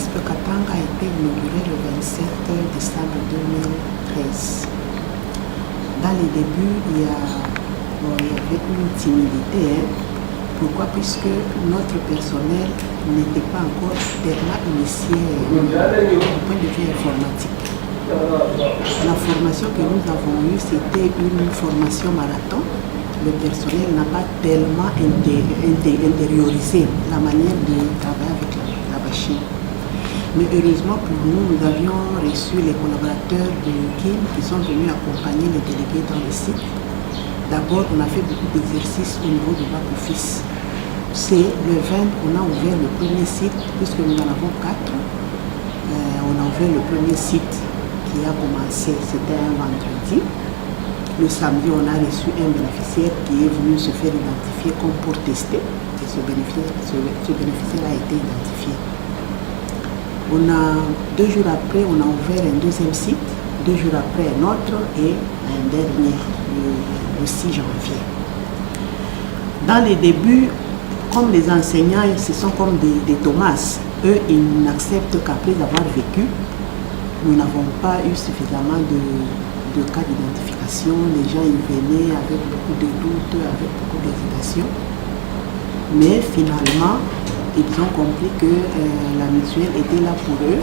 CESP Katanga a été inauguré le 27 décembre 2013. Dans les débuts, il y avait une timidité. Pourquoi? Puisque notre personnel n'était pas encore tellement initié au point de vue informatique. La formation que nous avons eue, c'était une formation marathon. Le personnel n'a pas tellement intériorisé la manière de travailler avec la machine. Mais heureusement pour nous, nous avions reçu les collaborateurs de KIM qui sont venus accompagner les délégués dans le site. D'abord, on a fait beaucoup d'exercices au niveau du back-office. C'est le 20, on a ouvert le premier site, puisque nous en avons 4. On a ouvert le premier site qui a commencé, c'était un vendredi. Le samedi, on a reçu un bénéficiaire qui est venu se faire identifier comme pour tester. Et ce bénéficiaire a été identifié. 2 jours après, on a ouvert un deuxième site. 2 jours après, un autre et un dernier, le 6 janvier. Dans les débuts, comme les enseignants, ce sont comme des Thomas. Eux, ils n'acceptent qu'après avoir vécu. Nous n'avons pas eu suffisamment de cas d'identification. Les gens ils venaient avec beaucoup de doutes, avec beaucoup d'hésitation. Mais finalement, ils ont compris que la mutuelle était là pour eux.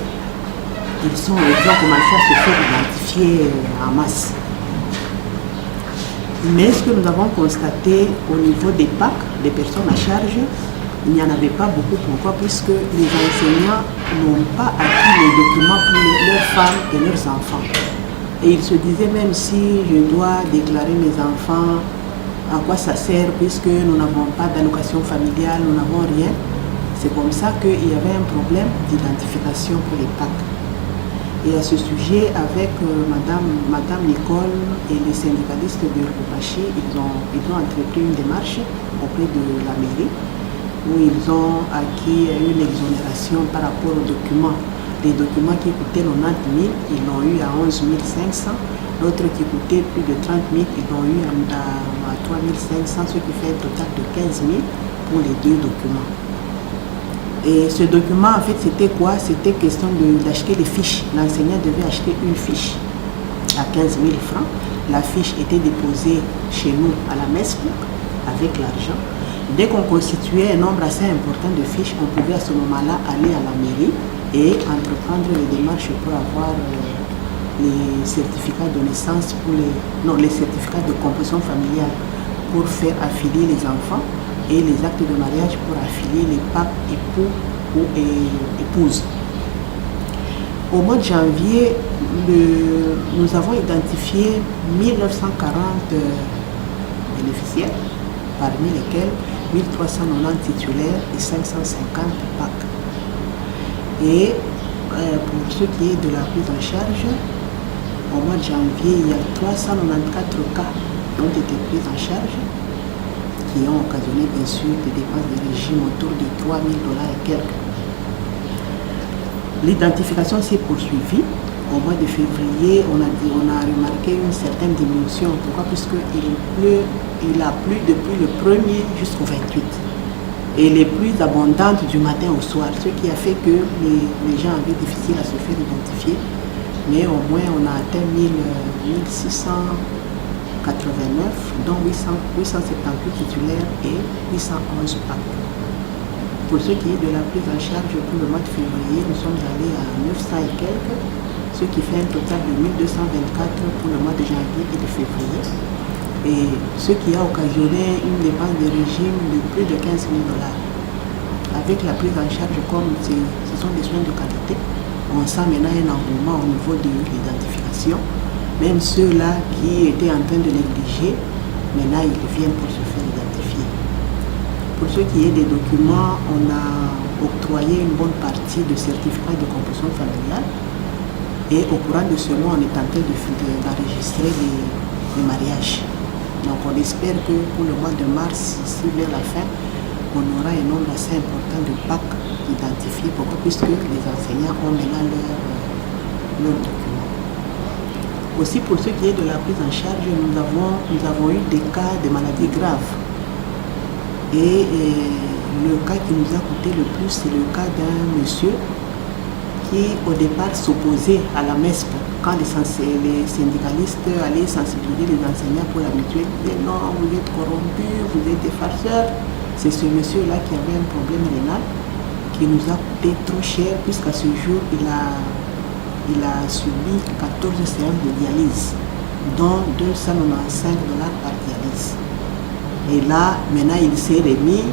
Ils ont commencé à se faire identifier en masse. Mais ce que nous avons constaté au niveau des PAC, des personnes à charge, il n'y en avait pas beaucoup. Pourquoi? Puisque les enseignants n'ont pas acquis les documents pour leurs femmes et leurs enfants. Et ils se disaient, même si je dois déclarer mes enfants, à quoi ça sert, puisque nous n'avons pas d'allocation familiale, nous n'avons rien. C'est comme ça qu'il y avait un problème d'identification pour les PAC. Et à ce sujet, avec Madame Nicole et les syndicalistes de Lubumbashi, ils ont entrepris une démarche auprès de la mairie où ils ont acquis une exonération par rapport aux documents. Les documents qui coûtaient 90 000, ils l'ont eu à 11 500. L'autre qui coûtait plus de 30 000, ils l'ont eu à 3 500, ce qui fait un total de 15 000 pour les 2 documents. Et ce document, en fait, c'était quoi? C'était question d'acheter des fiches. L'enseignant devait acheter une fiche à 15 000 francs. La fiche était déposée chez nous à la MESP avec l'argent. Dès qu'on constituait un nombre assez important de fiches, on pouvait à ce moment-là aller à la mairie et entreprendre les démarches pour avoir les certificats de naissance, les certificats de composition familiale pour faire affilier les enfants et les actes de mariage pour affilier les papes, époux ou épouses. Au mois de janvier, nous avons identifié 1940 bénéficiaires, parmi lesquels 1390 titulaires et 550 PAC. Et pour ce qui est de la prise en charge, au mois de janvier, il y a 394 cas qui ont été pris en charge, qui ont occasionné bien sûr des dépenses de régime autour de 3 000 $ et quelques. L'identification s'est poursuivie. Au mois de février, on a remarqué une certaine diminution. Pourquoi? Puisqu'il a plu depuis le 1er jusqu'au 28. Et les pluies abondantes du matin au soir, ce qui a fait que les gens avaient difficile à se faire identifier. Mais au moins, on a atteint 1689, dont 878 titulaires et 811 PAC. Pour ce qui est de la prise en charge pour le mois de février, nous sommes allés à 900 et quelques, ce qui fait un total de 1224 pour le mois de janvier et de février. Et ce qui a occasionné une dépense de régime de plus de 15 000 $. Avec la prise en charge, comme ce sont des soins de qualité, on sent maintenant un engouement au niveau de l'identification. Même ceux-là qui étaient en train de négliger, maintenant ils viennent pour se faire identifier. Pour ce qui est des documents, on a octroyé une bonne partie de certificats de composition familiale. Et au courant de ce mois, on est en train d'enregistrer les mariages. Donc on espère que pour le mois de mars, ici vers la fin, on aura un nombre assez important de PAC identifiés. Pourquoi? Puisque les enseignants ont maintenant leurs documents. Aussi pour ce qui est de la prise en charge, nous avons eu des cas de maladies graves. Et le cas qui nous a coûté le plus, c'est le cas d'un monsieur qui au départ s'opposaient à la MESP. Quand les syndicalistes allaient sensibiliser les enseignants pour la mutuelle, ils disaient non, vous êtes corrompus, vous êtes des farceurs. C'est ce monsieur-là qui avait un problème rénal qui nous a coûté trop cher, puisqu'à ce jour, il a subi 14 séances de dialyse, dont 295 $ par dialyse. Et là, maintenant, il s'est remis.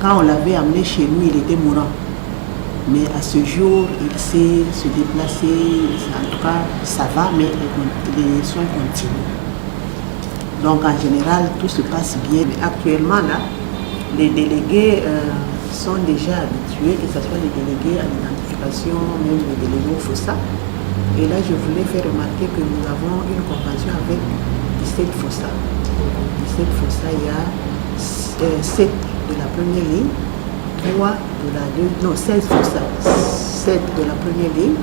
Quand on l'avait amené chez nous, il était mourant. Mais à ce jour, il sait se déplacer. En tout cas, ça va, mais les soins continuent. Donc, en général, tout se passe bien. Mais actuellement, là, les délégués sont déjà habitués, que ce soit les délégués à l'identification, même les délégués au FOSSA. Et là, je voulais faire remarquer que nous avons une convention avec 17 FOSSA. 17 FOSSA, il y a 7 de la première ligne, 3 de la deuxième, non, 16 FOSSA, 7 de la première ligne,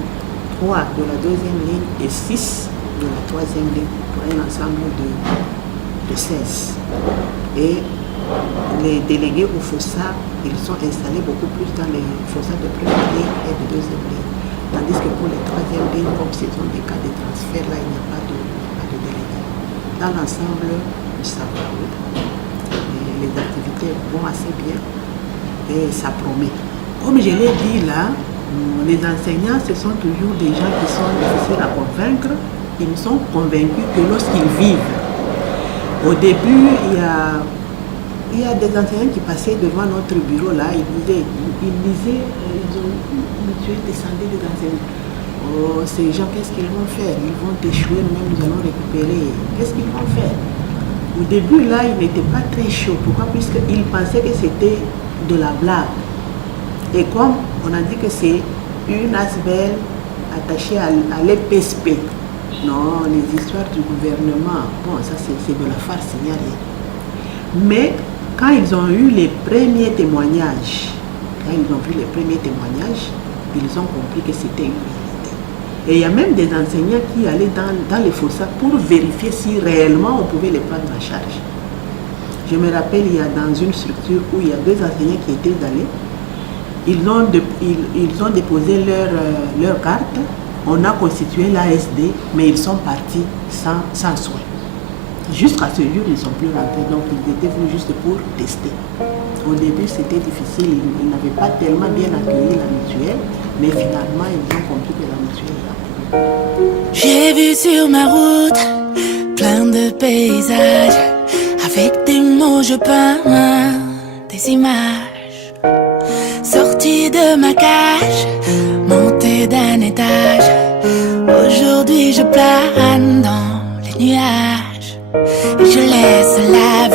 3 de la deuxième ligne et 6 de la troisième ligne, pour un ensemble de 16. Et les délégués au FOSSA, ils sont installés beaucoup plus dans les FOSSA de première ligne et de deuxième ligne. Tandis que pour les troisième lignes, comme ce sont des cas de transfert, là, il n'y a pas de délégués. Dans l'ensemble, ça va. Les activités vont assez bien et ça promet. Comme je l'ai dit là, les enseignants, ce sont toujours des gens qui sont difficiles à convaincre. Ils sont convaincus que lorsqu'ils vivent. Au début, il y a des enseignants qui passaient devant notre bureau là, ils disaient, ils ont mutuelle de santé des enseignants. Oh, ces gens, qu'est-ce qu'ils vont faire? Ils vont échouer, nous-mêmes nous allons récupérer. Qu'est-ce qu'ils vont faire? Au début, là, il n'était pas très chaud. Pourquoi? Puisqu'il pensait que c'était de la blague. Et comme on a dit que c'est une ASBEL attachée à l'EPSP, non, les histoires du gouvernement, bon, ça c'est de la farce, il n'y a rien. Mais quand ils ont eu les premiers témoignages, ils ont compris que c'était une réalité. Et il y a même des enseignants qui allaient dans les FOSSA pour vérifier si réellement on pouvait les prendre en charge. Je me rappelle, il y a dans une structure où il y a 2 enseignants qui étaient allés, ils ont déposé leur carte, on a constitué l'ASD, mais ils sont partis sans soin. Jusqu'à ce jour, ils ne sont plus rentrés, donc ils étaient venus juste pour tester. Au début, c'était difficile, ils n'avaient pas tellement bien accueilli la mutuelle, mais finalement, ils ont compris que la mutuelle est là. J'ai vu sur ma route plein de paysages, avec des mots je peins des images. Sorti de ma cage, monté d'un étage, aujourd'hui je plane dans les nuages. Et je laisse la